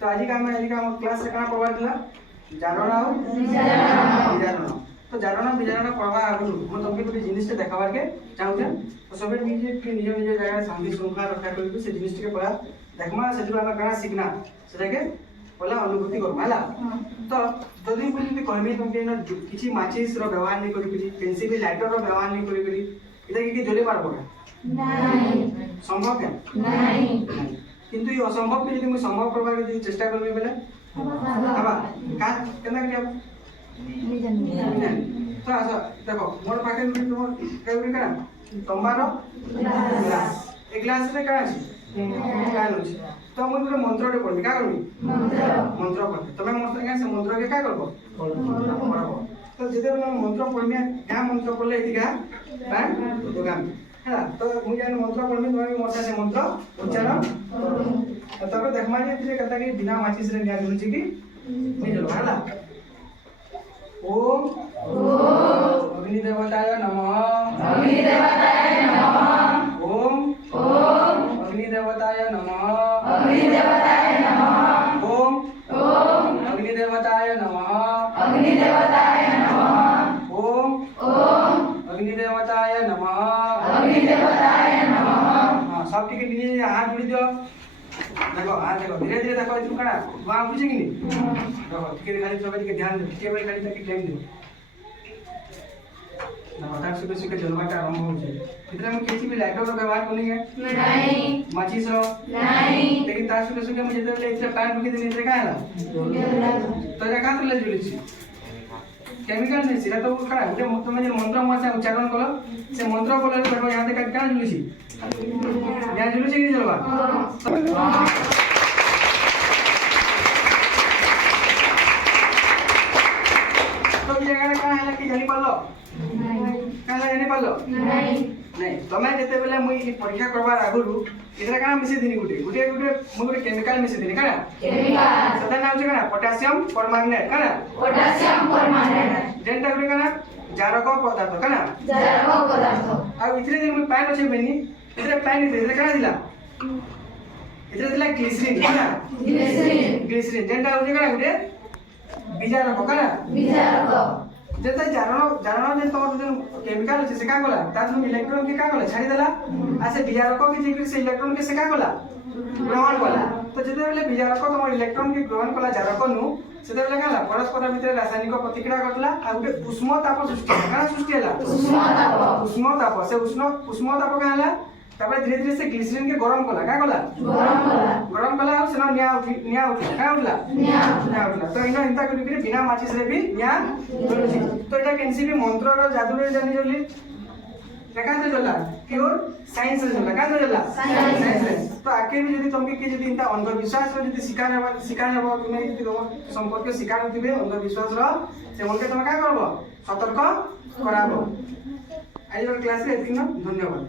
तो आज का क्लास रे कना पढ़वा दिला जारण आ विजारण। तो जारण विजारण पढ़वा आगु हम तुमके गोटे जिनिस देखाबार के चाहूछे। तो सबे निजे निज जगह शांति श्रृंखला रक्षा करके से जिनिस के पढ़ा देखमा से हम कना सीखना सेटा के पहला अनुभूति करमा हला। तो जदि मुझे कहबी तुमके न किछि माचिस रो व्यवहार नहीं करी पेंसिल लाइटर रो व्यवहार नहीं करी इटा कि जले पारबो नहीं संभव क्या नहीं। किंतु ये असंभव के यदि मैं संभव करबा के चेष्टा करबी बेले हबा का केना के तो आसा देखो मोर पाखे तुम केउरी करा तंबारो ग्लास ए ग्लास रे का अछि कान अछि। तो मैं गोटे मंत्र पढ़बी का करबी मंत्र पढ़बी तमे मोर संगे से मंत्र के का करबो पढ़बो। तो जदे मंत्र पढ़बी क्या मंत्र पढ़ले इतिका दुगामी है। तो मुझे मंत्र पढ़बी तुम्हें मोर से मंत्र उच्चारण तब देखमा जे कथा कि बिना माचिस रे निया जुलछि कि नहीं जलो हला। ओम अग्नि देवताय नमः ओम अग्नि देवताय नमः ओम अग्नि देवताय नमः ओम अग्नि देवताय नमः। हां सब ठीक है हाथ जोड़ी दियो। देखो हाथ देखो धीरे धीरे देखो तुम कड़ा वहां पूछे कि नहीं देखो ठीक खाली सब के ध्यान दे के बार खाली तक टाइम दे ना बता सुबह सुबह जलवा का आरंभ हो जाए इतना हम किसी भी लाइटर का व्यवहार करेंगे नहीं माचिस रो नहीं। लेकिन तार सुबह सुबह मुझे तो ले इतना पैन रुकी देने इतना काहे ला तो ये कहां ले जुड़ी छी केमिकल नहीं सिरा तो कड़ा उठे तुम जे मंत्र मोर से उच्चारण करो से मंत्र बोले देखो यहां तक क्या जुड़ी छी यहां जुड़ी छी कि जलवा। तो ये जगह कहां है कि जानी पालो काला जानी पालो नहीं तमे जते बेले मुई परीक्षा करबार आगुरु इतरा काना मिसे दिनी गुटे मु गुटे केमिकल मिसे दिनी काना केमिकल सदा नाम छै काना पोटेशियम परमैंगनेट काना पोटेशियम परमैंगनेट जेंटा गुटे काना जारक पदार्थ काना जारक पदार्थ आ इतरे दिन मु पैन छै बेनी इतरे पैन इतरे काना दिला इतरे दिला ग्लिसरीन काना ग्लिसरीन जेंटा हो काना गुटे बिजारक काना बिजारक जेता जारण जे तो केमिकल छै से का गला तार इलेक्ट्रॉन के का गला छाड़ी देला आ से बिजारक के जे से इलेक्ट्रॉन के से का गला ग्रहण कला। तो जेते बेले बिजारक तमर इलेक्ट्रॉन के ग्रहण कला जारक नु सेते बेले काला परस्पर भितर रासायनिक प्रतिक्रिया घटला आ गुटे उष्म ताप सृष्टि होला उष्म ताप से उष्म ताप का होला तबे धीरे धीरे से ग्लिसरीन के गरम कला का गला गरम कला और सेना निया उठला का उठला तो इनो इंता करी बिना माचिस रे भी निया जलुछि। तो एटा केनसी भी मंत्र रो जादू रे जानि जली देखा तो जला प्योर साइंस रे जला का जला साइंस रे। तो आके भी यदि तुमके के यदि इंता अंधविश्वास रो यदि शिकार तुमे यदि संपर्क शिकार होतिबे अंधविश्वास रो से मनके तुम का करबो सतर्क कराबो। आज क्लास रे एतिनो धन्यवाद।